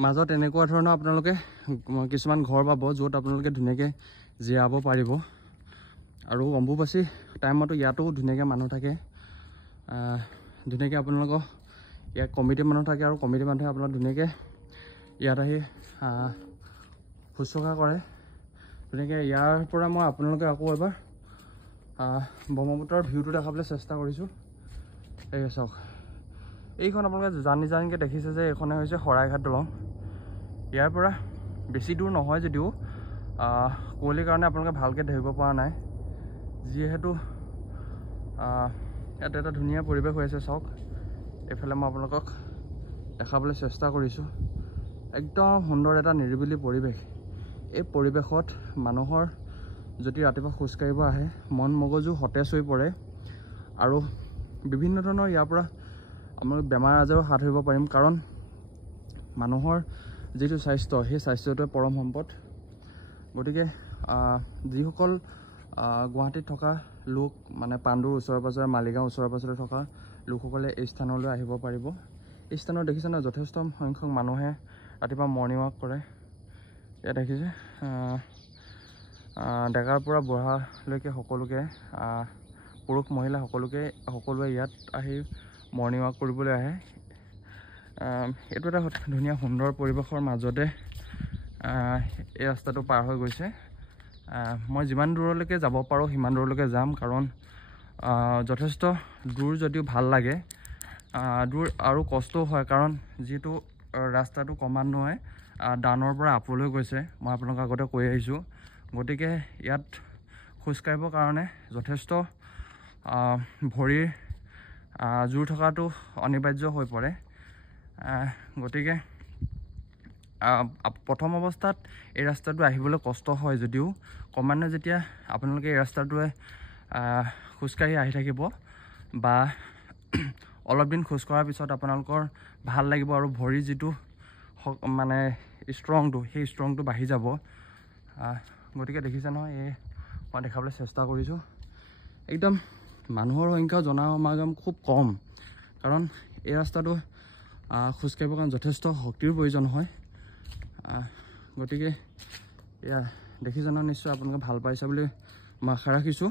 মাজত এনেকুৱা ধৰণৰ আপোনালোকে কিছুমান ঘৰ পাব য'ত আপোনালোকে ধুনীয়াকৈ জিৰাব পাৰিব আৰু অম্বুবাচী টাইমতো ইয়াতো ধুনীয়াকৈ মানুহ থাকে ধুনীয়াকৈ আপোনালোকৰ ইয়াত কমিটি মানুহ থাকে আৰু কমিটি মানুহে আপোনালোক ধুনীয়াকৈ ইয়াত আহি শুশ্ৰূষা কৰে ধুনীয়াকৈ ইয়াৰ পৰা মই আপোনালোকে আকৌ এবাৰ ব্ৰহ্মপুত্ৰৰ ভিউটো দেখাবলৈ চেষ্টা কৰিছোঁ এই চাওক এইখন আপোনালোকে জানিকৈ দেখিছে যে এইখনে হৈছে শৰাইঘাট দলং ইয়াৰ পৰা বেছি দূৰ নহয় যদিও কুঁৱলীৰ কাৰণে আপোনালোকে ভালকৈ ধৰিব পৰা নাই যিহেতু ইয়াত এটা ধুনীয়া পৰিৱেশ হৈ আছে চাওক এইফালে মই আপোনালোকক দেখাবলৈ চেষ্টা কৰিছোঁ একদম সুন্দৰ এটা নিৰিবিলি পৰিৱেশ এই পৰিৱেশত মানুহৰ যদি ৰাতিপুৱা খোজকাঢ়িব আহে মন মগজু সতেজ হৈ পৰে আৰু বিভিন্ন ধৰণৰ ইয়াৰ পৰা আমি বেমাৰ আজাৰো হাত ধৰিব পাৰিম কাৰণ মানুহৰ যিটো স্বাস্থ্য সেই স্বাস্থ্যটোৱে পৰম সম্পদ গতিকে যিসকল গুৱাহাটীত থকা লোক মানে পাণ্ডুৰ ওচৰে পাঁজৰে মালিগাঁও ওচৰে পাঁজৰে থকা লোকসকলে এই স্থানলৈ আহিব পাৰিব এই স্থানত দেখিছে ন যথেষ্ট সংখ্যক মানুহে ৰাতিপুৱা মৰ্ণিং ৱাক কৰে ইয়াত দেখিছে ডেকাৰ পৰা বুঢ়ালৈকে সকলোকে পুৰুষ মহিলা সকলোৱে ইয়াত আহি মৰ্ণিং ৱাক কৰিবলৈ আহে এইটো এটা ধুনীয়া সুন্দৰ পৰিৱেশৰ মাজতে এই ৰাস্তাটো পাৰ হৈ গৈছে মই যিমান দূৰলৈকে যাব পাৰোঁ সিমান দূৰলৈকে যাম কাৰণ যথেষ্ট দূৰ যদিও ভাল লাগে দূৰ আৰু কষ্টও হয় কাৰণ যিহেতু ৰাস্তাটো ক্ৰমান্বয়ে ডানৰ পৰা আপলৈ গৈছে মই আপোনালোকক আগতে কৈ আহিছোঁ গতিকে ইয়াত খোজকাঢ়িবৰ কাৰণে যথেষ্ট ভৰিৰ জোৰ থকাটো অনিবাৰ্য হৈ পৰে গতিকে প্ৰথম অৱস্থাত এই ৰাস্তাটো আহিবলৈ কষ্ট হয় যদিও ক্ৰমান্বয়ে যেতিয়া আপোনালোকে এই ৰাস্তাটোৱে খোজকাঢ়ি আহি থাকিব বা অলপ দিন খোজ কঢ়াৰ পিছত আপোনালোকৰ ভাল লাগিব আৰু ভৰিৰ যিটো মানে ষ্ট্ৰংটো সেই ষ্ট্ৰংটো বাঢ়ি যাব গতিকে দেখিছে নহয় এই মই দেখাবলৈ চেষ্টা কৰিছোঁ একদম মানুহৰ সংখ্যা জনসমাগম খুব কম কাৰণ এই ৰাস্তাটো খোজকাঢ়িবৰ কাৰণে যথেষ্ট শক্তিৰ প্ৰয়োজন হয় গতিকে এয়া দেখিছে নহয় নিশ্চয় আপোনালোকে ভাল পাইছে বুলি মই আশা ৰাখিছোঁ